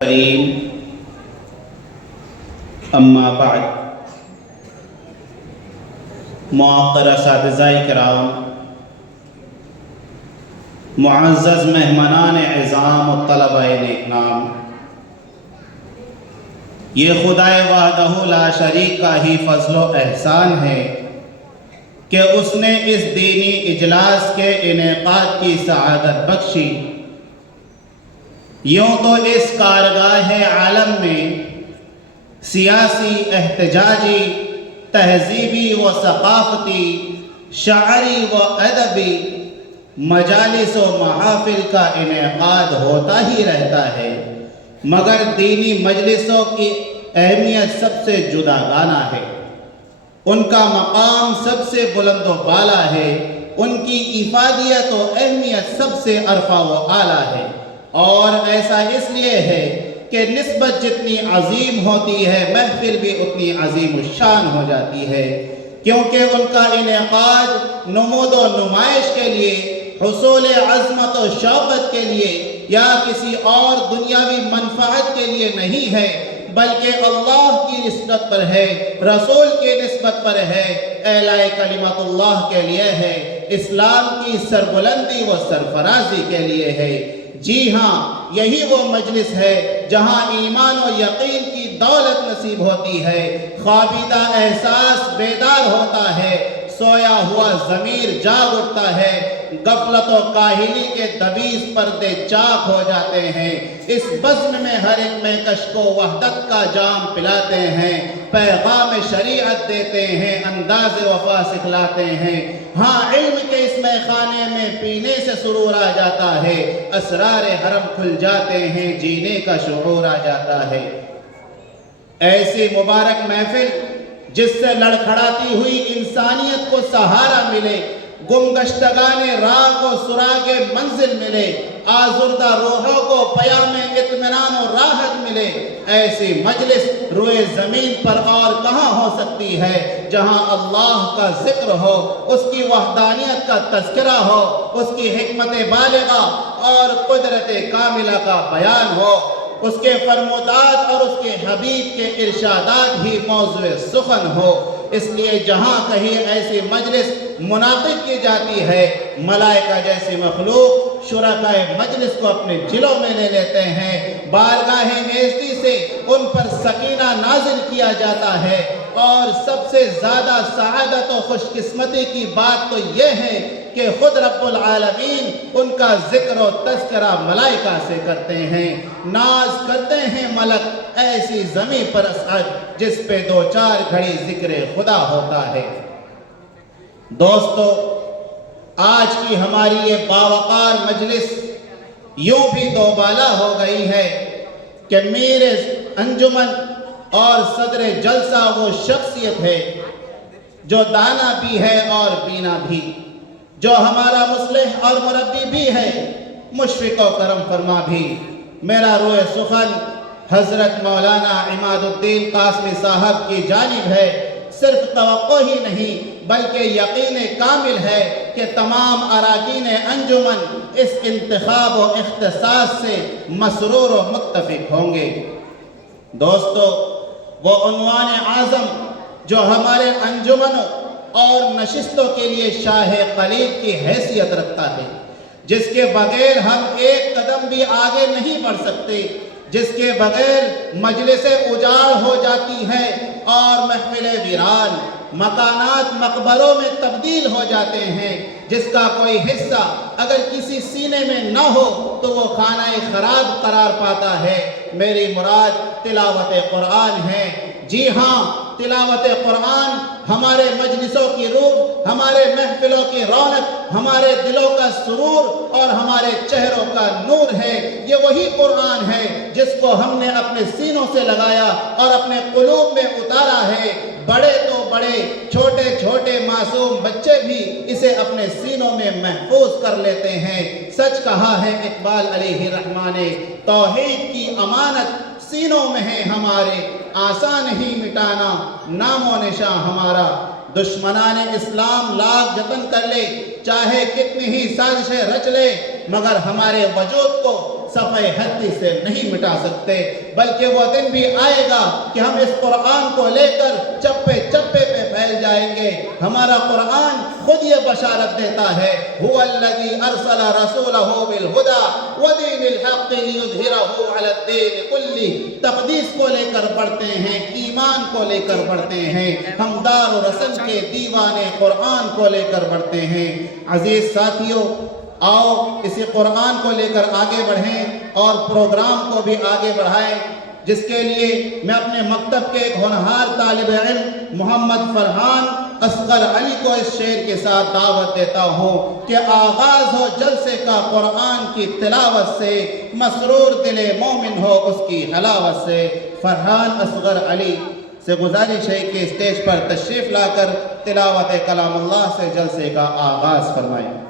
کریم اما بعد، معقر اساتذہ کرام، معزز مہمانان اعظام و طلبہ نیک نام، یہ خدائے وحدہ لا شریک کا ہی فضل و احسان ہے کہ اس نے اس دینی اجلاس کے انعقاد کی سعادت بخشی۔ یوں تو اس کارگاہ عالم میں سیاسی، احتجاجی، تہذیبی و ثقافتی، شاعری و ادبی مجالس و محافل کا انعقاد ہوتا ہی رہتا ہے، مگر دینی مجلسوں کی اہمیت سب سے جداگانہ ہے، ان کا مقام سب سے بلند و بالا ہے، ان کی افادیت و اہمیت سب سے ارفع و اعلیٰ ہے، اور ایسا اس لیے ہے کہ نسبت جتنی عظیم ہوتی ہے محفل بھی اتنی عظیم الشان ہو جاتی ہے، کیونکہ ان کا انعقاد نمود و نمائش کے لیے، حصول عظمت و شوقت کے لیے یا کسی اور دنیاوی منفعت کے لیے نہیں ہے، بلکہ اللہ کی نسبت پر ہے، رسول کی نسبت پر ہے، اعلاء کلمت اللہ کے لیے ہے، اسلام کی سربلندی و سرفرازی کے لیے ہے۔ جی ہاں، یہی وہ مجلس ہے جہاں ایمان و یقین کی دولت نصیب ہوتی ہے، خوابیدہ احساس بیدار ہوتا ہے، سویا ہوا ضمیر جاگ اٹھتا ہے، غفلت و کاہلی کے دبیس پردے چاک ہو جاتے ہیں، اس بزم میں ہر ایک مہکش کو وحدت کا جام پلاتے ہیں، پیغام شریعت دیتے ہیں، انداز وفا سکھلاتے ہیں۔ ہاں، علم کے اس میخانے میں پینے سے سرور آ جاتا ہے، اسرار حرم کھل جاتے ہیں، جینے کا شعور آ جاتا ہے۔ ایسی مبارک محفل جس سے لڑکھڑاتی ہوئی انسانیت کو سہارا ملے، گمگشتگان راہ کو سراغ منزل ملے، آزردہ روحوں کو پیام اطمینان و راحت ملے، ایسی مجلس روئے زمین پر اور کہاں ہو سکتی ہے جہاں اللہ کا ذکر ہو، اس کی وحدانیت کا تذکرہ ہو، اس کی حکمت بالغہ اور قدرت کاملہ کا بیان ہو، اس کے فرمودات اور اس کے حبیب کے ارشادات ہی موضوع سخن ہو۔ اس لیے جہاں کہیں ایسی مجلس منعقد کی جاتی ہے، ملائکہ جیسی مخلوق شرکائے مجلس کو اپنے جلوں میں لے لیتے ہیں، بارگاہ نیزی سے ان پر سکینہ نازل کیا جاتا ہے، اور سب سے زیادہ سعادت و خوش قسمتی کی بات تو یہ ہے کہ خود رب العالمین ان کا ذکر و تذکرہ ملائکہ سے کرتے ہیں، ناز کرتے ہیں ملک ایسی زمین پر اسعد جس پہ دو چار گھڑی ذکر خدا ہوتا ہے۔ دوستو، آج کی ہماری یہ باوقار مجلس یوں بھی دوبالا ہو گئی ہے کہ میرے انجمن اور صدر جلسہ وہ شخصیت ہے جو دانا بھی ہے اور بینا بھی، جو ہمارا مصلح اور مربی بھی ہے، مشفق و کرم فرما بھی۔ میرا روئے سخن حضرت مولانا عماد الدین قاسمی صاحب کی جانب ہے، صرف توقع ہی نہیں بلکہ یقین کامل ہے کہ تمام اراکین انجمن اس انتخاب و اختصاص سے مسرور و متفق ہوں گے۔ دوستو، وہ عنوان اعظم جو ہمارے انجمنوں اور نشستوں کے لیے شاہ قلیب کی حیثیت رکھتا ہے، جس کے بغیر ہم ایک قدم بھی آگے نہیں بڑھ سکتے، جس کے بغیر مجلس اجاڑ ہو جاتی ہے اور محفل ویران، مکانات مقبروں میں تبدیل ہو جاتے ہیں، جس کا کوئی حصہ اگر کسی سینے میں نہ ہو تو وہ خانہ خراب قرار پاتا ہے۔ میری مراد تلاوت قرآن ہے۔ جی ہاں، تلاوت قرآن ہمارے مجلسوں کی روح، ہمارے محفلوں کی رونق، ہمارے دلوں کا سرور اور ہمارے چہروں کا نور ہے۔ یہ وہی قرآن ہے جس کو ہم نے اپنے سینوں سے لگایا اور اپنے قلوب میں اتارا ہے۔ بڑے تو بڑے، چھوٹے چھوٹے معصوم بچے بھی اسے اپنے سینوں میں محفوظ کر لیتے ہیں۔ سچ کہا ہے اقبال علیہ الرحمٰن نے، توحید کی امانت سینوں میں ہے ہمارے، آسان ہی مٹانا نام و نشاں ہمارا۔ دشمنان اسلام لاکھ جتن کر لے، چاہے کتنی ہی سازشیں رچ لے، مگر ہمارے وجود کو صفحہ ہستی سے نہیں مٹا سکتے، بلکہ وہ دن بھی آئے گا کہ ہم اس قرآن کو لے کر چپے چپے پہ پھیل جائیں گے۔ ہمارا قرآن خود یہ بشارت دیتا ہے، هو الذی ارسل رسولہ بالہدی ودین الحق لیظہرہ علی الدین کلہ۔ تقدیس کو لے کر پڑھتے ہیں، ایمان کو لے کر پڑھتے ہیں، ہم دار و رسم کے دیوانے قرآن کو لے کر پڑھتے ہیں۔ عزیز ساتھیوں، آؤ اسی قرآن کو لے کر آگے بڑھیں اور پروگرام کو بھی آگے بڑھائیں، جس کے لیے میں اپنے مکتب کے ایک ہونہار طالب علم محمد فرحان اصغر علی کو اس شعر کے ساتھ دعوت دیتا ہوں کہ آغاز ہو جلسے کا قرآن کی تلاوت سے، مسرور دل مومن ہو اس کی حلاوت سے۔ فرحان اصغر علی سے گزارش ہے کہ اسٹیج پر تشریف لا کر تلاوت کلام اللہ سے جلسے کا آغاز فرمائیں۔